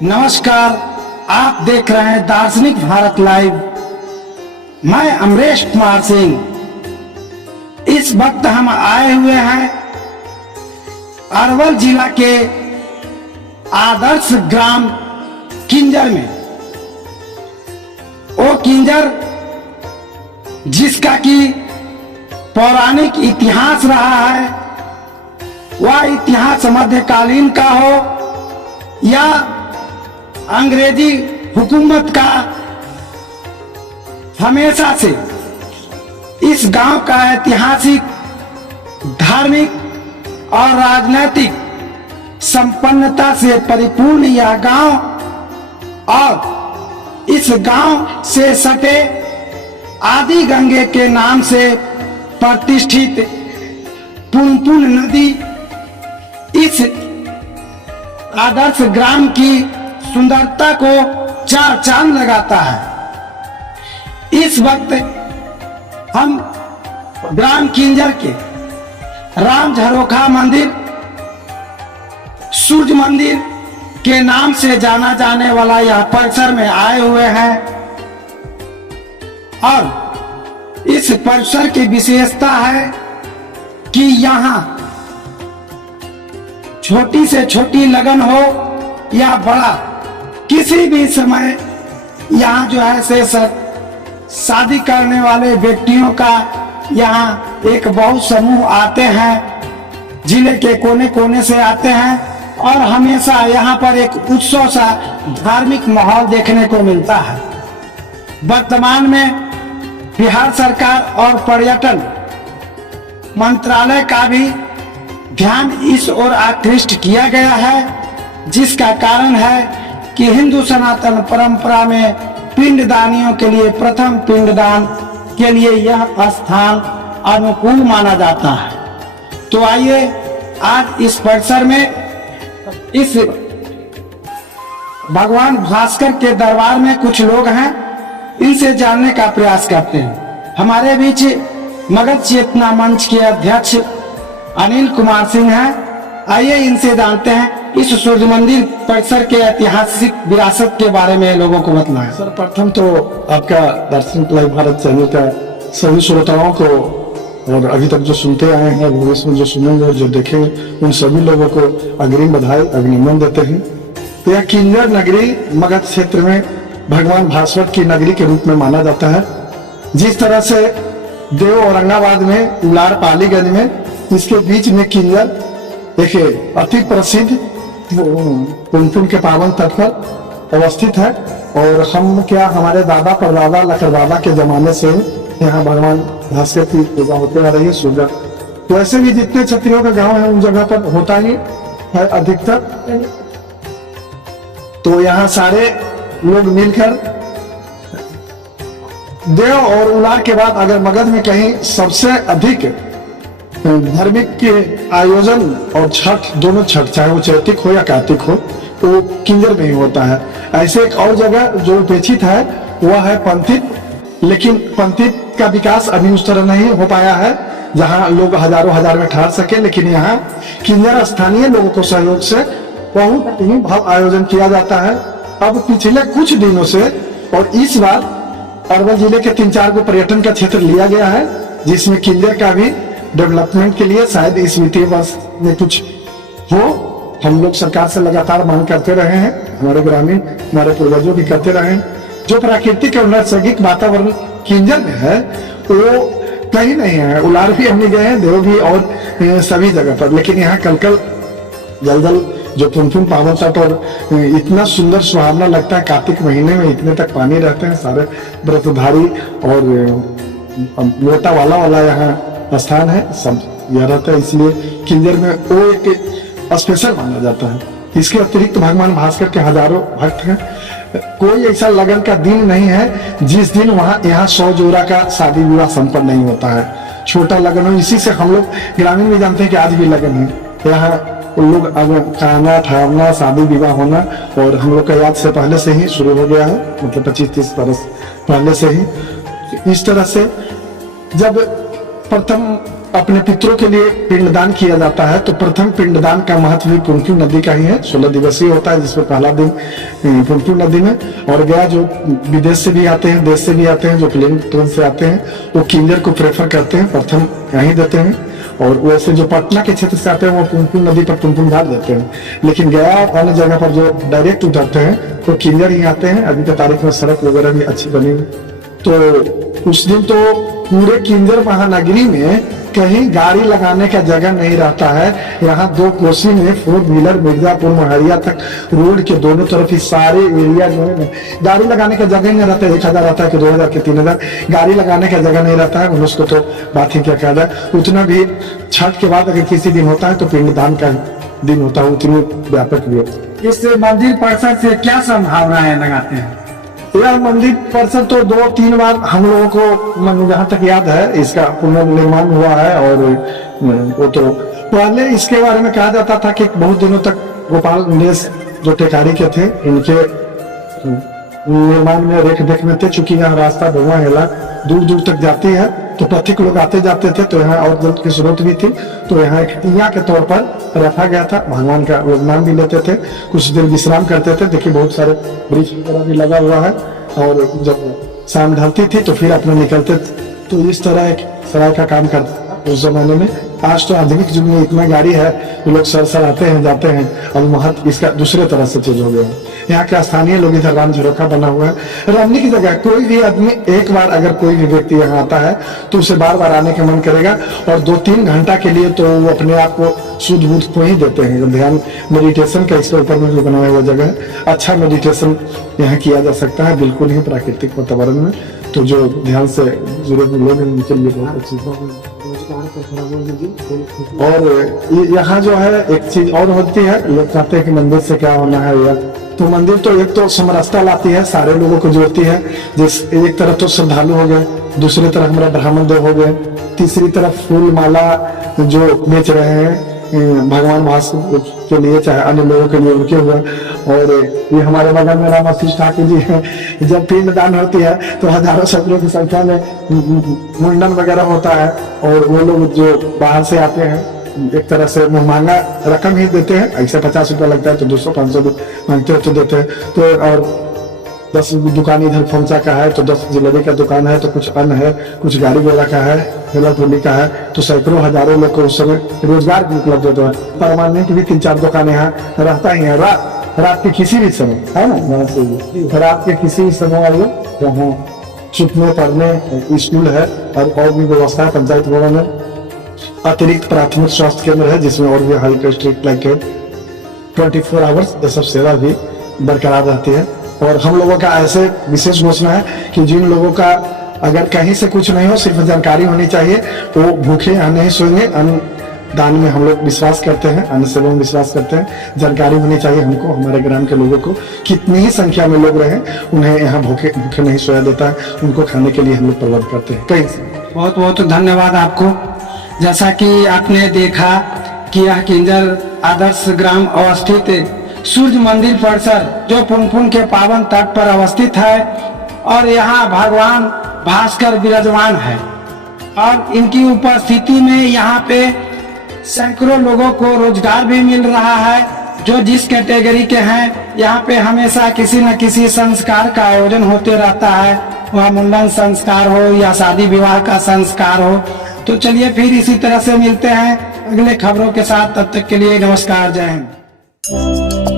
नमस्कार, आप देख रहे हैं दार्शनिक भारत लाइव। मैं अमरेश कुमार सिंह। इस वक्त हम आए हुए हैं अरवल जिला के आदर्श ग्राम किंजर में। वो किंजर जिसका कि पौराणिक इतिहास रहा है, वह इतिहास मध्यकालीन का हो या अंग्रेजी हुकूमत का, हमेशा से इस गांव का ऐतिहासिक, धार्मिक और राजनीतिक संपन्नता से परिपूर्ण यह गांव और इस गांव से सटे आदि गंगे के नाम से प्रतिष्ठित पुनपुन नदी इस आदर्श ग्राम की सुंदरता को चार चांद लगाता है। इस वक्त हम ग्राम किंजर के राम झरोखा मंदिर, सूर्य मंदिर के नाम से जाना जाने वाला यह परिसर में आए हुए हैं और इस परिसर की विशेषता है कि यहाँ छोटी से छोटी लगन हो या बड़ा, किसी भी समय यहाँ जो है से शादी करने वाले व्यक्तियों का यहाँ एक बहुत समूह आते हैं, जिले के कोने कोने से आते हैं और हमेशा यहाँ पर एक उत्सव सा धार्मिक माहौल देखने को मिलता है। वर्तमान में बिहार सरकार और पर्यटन मंत्रालय का भी ध्यान इस ओर आकृष्ट किया गया है, जिसका कारण है कि हिंदू सनातन परंपरा में पिंडदानियों के लिए प्रथम पिंडदान के लिए यह स्थान अनुकूल माना जाता है। तो आइए आज इस परिसर में इस भगवान भास्कर के दरबार में कुछ लोग हैं, इनसे जानने का प्रयास करते हैं। हमारे बीच मगध चेतना मंच के अध्यक्ष अनिल कुमार सिंह हैं। आइए इनसे जानते हैं इस सूर्य मंदिर परिसर के ऐतिहासिक विरासत के बारे में लोगों को बतलाएं। सर, प्रथम तो आपका दार्शनिक लाइव भारत चैनल का सभी श्रोताओं को और अभी तक जो सुनते आए हैं, भविष्य में जो सुनेंगे और जो देखेंगे, उन सभी लोगों को अग्रिम बधाई अभिनंदन देते हैं। यह किंजर नगरी मगध क्षेत्र में भगवान भास्कर की नगरी के रूप में माना जाता है। जिस तरह से देव औरंगाबाद में उलार पालीगंज में इसके बीच में किंजर एक अति प्रसिद्ध पुनपुन के पावन तट पर अवस्थित है। और हम क्या, हमारे दादा परदादा लकड़दादा के जमाने से यहाँ भगवान भास्कर की पूजा होती आ रही है। सूर्य वैसे भी जितने क्षत्रियों का गांव है उन जगह पर होता ही है अधिकतर। तो यहाँ सारे लोग मिलकर देव और उलार के बाद अगर मगध में कहीं सबसे अधिक धार्मिक के आयोजन और छठ, दोनों छठ, चाहे वो चैतिक हो या कार्तिक हो, तो किंजर में ही होता है। ऐसे एक और जगह जो उपेक्षित है वह है पंथित, लेकिन पंथित का विकास अभी उस तरह नहीं हो पाया है जहां लोग हजारों हजार में ठहर सके। लेकिन यहाँ किंजर स्थानीय लोगों को सहयोग से बहुत ही भव्य आयोजन किया जाता है। अब पिछले कुछ दिनों से और इस बार अरवल जिले के 3-4 को पर्यटन का क्षेत्र लिया गया है, जिसमें किंजर का भी डेवलपमेंट के लिए शायद इस वित्तीय वर्ष में कुछ हो। हम लोग सरकार से लगातार मांग करते रहे हैं, हमारे ग्रामीण, हमारे पूर्वजों भी करते रहे हैं। जो प्राकृतिक और नैसर्गिक वातावरण किंजर में है वो कहीं नहीं है। उलार भी हमने गए हैं, देव भी और सभी जगह पर, लेकिन यहाँ कलकल जलजल जो पुनपुन पावन तट और इतना सुंदर सुहावना लगता है। कार्तिक महीने में इतने तक पानी रहते हैं, सारे व्रतधारी और लोटा वाला यहाँ स्थान है, सब यह रहता है। इसलिए किंजर में वो एक स्पेशल माना जाता है। इसके अतिरिक्त भगवान भास्कर के हजारों भक्त हैं। कोई ऐसा लगन का दिन नहीं है जिस दिन वहाँ यहाँ 100 जोड़ा का शादी विवाह संपन्न नहीं होता है। छोटा लगन हो, इसी से हम लोग ग्रामीण में जानते हैं कि आज भी लगन है। यहाँ उन लोग अब खाना ठहरना, शादी विवाह होना और हम लोग का याद से पहले से ही शुरू हो गया है, मतलब 25-30 बरस पहले से ही। इस तरह से जब प्रथम अपने पितरों के लिए पिंडदान किया जाता है, तो प्रथम पिंडदान का महत्व भी पुनपुन नदी का ही है। 16 दिवसीय होता है, जिसमें पहला दिन पुनपुन नदी में, और गया जो विदेश से भी आते हैं, देश से भी आते हैं, जो प्लेन ट्रेन से आते हैं, वो किंजर को प्रेफर करते हैं, प्रथम यहीं देते हैं। और वैसे जो पटना के क्षेत्र से आते हैं वो पुनपुन नदी पर पुनपुन घाट देते हैं, लेकिन गया और अन्य जगह पर जो डायरेक्ट उतरते हैं तो किंजर ही आते हैं। अभी के तारीख में सड़क वगैरह भी अच्छी बनी हुई, तो उस दिन तो पूरे किंजर महानगरी में कहीं गाड़ी लगाने का जगह नहीं रहता है। यहाँ 2 कोसी में 4 व्हीलर मिर्जापुर महरिया तक रोड के दोनों तरफ ही सारे एरिया जो है गाड़ी लगाने का जगह नहीं रहता है। 1000 रहता है कि 2000 के 3000, गाड़ी लगाने का जगह नहीं रहता है। उसको तो बात ही क्या कहा जाए। उतना भी छठ के बाद अगर किसी दिन होता है तो पिंडदान का दिन होता है, उतनी व्यापक भी होता है। इस मंदिर परिसर से क्या संभावनाएं लगाते हैं? यह मंदिर परिसर तो 2-3 बार हम लोगों को जहाँ तक याद है इसका पुनर्निर्माण हुआ है। और वो तो पहले इसके बारे में कहा जाता था कि बहुत दिनों तक गोपाल नेस जो टेकारी के थे, इनके निर्माण में रेख देख में थे। चूंकि यहाँ रास्ता भगवा हेला दूर दूर तक जाती है, तो प्रत्येक लोग आते जाते थे, तो यहाँ और जल की स्रोत भी थी, तो यहाँ एक टिया के तौर पर रखा गया था। भगवान का लोग नाम भी लेते थे, कुछ देर विश्राम करते थे। देखिए बहुत सारे वृक्ष वगैरह भी लगा हुआ है, और जब शाम ढलती थी तो फिर अपने निकलते थे। तो इस तरह एक सराय का काम करता उस जमाने में। आज तो आधुनिक युग में इतना गाड़ी है तो लोग सर आते हैं जाते हैं, और महत्व इसका दूसरे तरह से चेंज हो गया है। यहाँ के स्थानीय लोग इधर राम झरोखा बना हुआ है। रमनी की जगह कोई भी आदमी एक बार अगर कोई भी व्यक्ति यहाँ आता है तो उसे बार बार आने का मन करेगा, और 2-3 घंटा के लिए तो वो अपने आप को शुद्ध बुद्ध को ही देते हैं। ध्यान मेडिटेशन का इसके ऊपर में जो बनाया हुआ जगह है, अच्छा मेडिटेशन यहाँ किया जा सकता है, बिल्कुल ही प्राकृतिक वातावरण में। तो जो ध्यान से जुड़े हुए लोग हैं उनके लिए बहुत अच्छी और यहाँ जो है एक चीज और होती है, लोग कहते हैं कि मंदिर से क्या होना है यार। तो मंदिर तो एक तो समरसता लाती है, सारे लोगों को जोड़ती है। जिस एक तरफ तो श्रद्धालु हो गए, दूसरी तरफ हमारा ब्राह्मण देव हो गए, तीसरी तरफ फूल माला जो बेच रहे हैं भगवान भास्कर के लिए, चाहे अन्य लोगों के लिए उनके हुआ। और ये हमारे बगल में रामाशीष ठाकुर जी हैं। जब पिंडदान होती है तो हजारों सैकड़ों की संख्या में मुंडन वगैरह होता है, और वो लोग जो बाहर से आते हैं एक तरह से मुहमांगा रकम ही देते हैं। ऐसे 50 रुपया लगता है तो 200-500 मांगते हो तो देते हैं। तो और 10 दुकान इधर फोंचा का है तो 10 जिलेबी का दुकान है, तो कुछ अन्न है, कुछ गाड़ी घोड़ा का है, ठेला ठोली का है, तो सैकड़ों हजारों लोग को उस समय रोजगार भी उपलब्ध होता है। परमानेंट भी 3-4 दुकान यहाँ रहता ही है। रात के किसी भी समय है ना, रात के किसी भी समय आइए, यहाँ छुपने पढ़ने स्कूल है, और भी व्यवस्था है। पंचायत भवन है, अतिरिक्त प्राथमिक स्वास्थ्य केंद्र है जिसमें और भी हाई स्ट्रीट लाइट है। 24 आवर्स ये सब सेवा भी बरकरार रहती है। और हम लोगों का ऐसे विशेष घोषणा है कि जिन लोगों का अगर कहीं से कुछ नहीं हो, सिर्फ जानकारी होनी चाहिए, वो भूखे यहाँ नहीं सोएंगे। अन्न दान में हम लोग विश्वास करते हैं, अन्न सेवा में विश्वास करते हैं। जानकारी होनी चाहिए हमको, हमारे ग्राम के लोगों को, कितनी ही संख्या में लोग रहे उन्हें यहाँ भूखे नहीं सोया देता है। उनको खाने के लिए हम लोग प्रबंध करते हैं। कहीं बहुत बहुत धन्यवाद आपको। जैसा कि आपने देखा कि यह किंजर आदर्श ग्राम अवस्थित सूर्य मंदिर परिसर जो पुनपुन के पावन तट पर अवस्थित है, और यहाँ भगवान भास्कर विराजमान है, और इनकी उपस्थिति में यहाँ पे सैकड़ों लोगों को रोजगार भी मिल रहा है। जो जिस कैटेगरी के हैं, यहाँ पे हमेशा किसी न किसी संस्कार का आयोजन होते रहता है, वह मुंडन संस्कार हो या शादी विवाह का संस्कार हो। तो चलिए फिर इसी तरह से मिलते हैं अगले खबरों के साथ। तब तक के लिए नमस्कार, जय हिंद।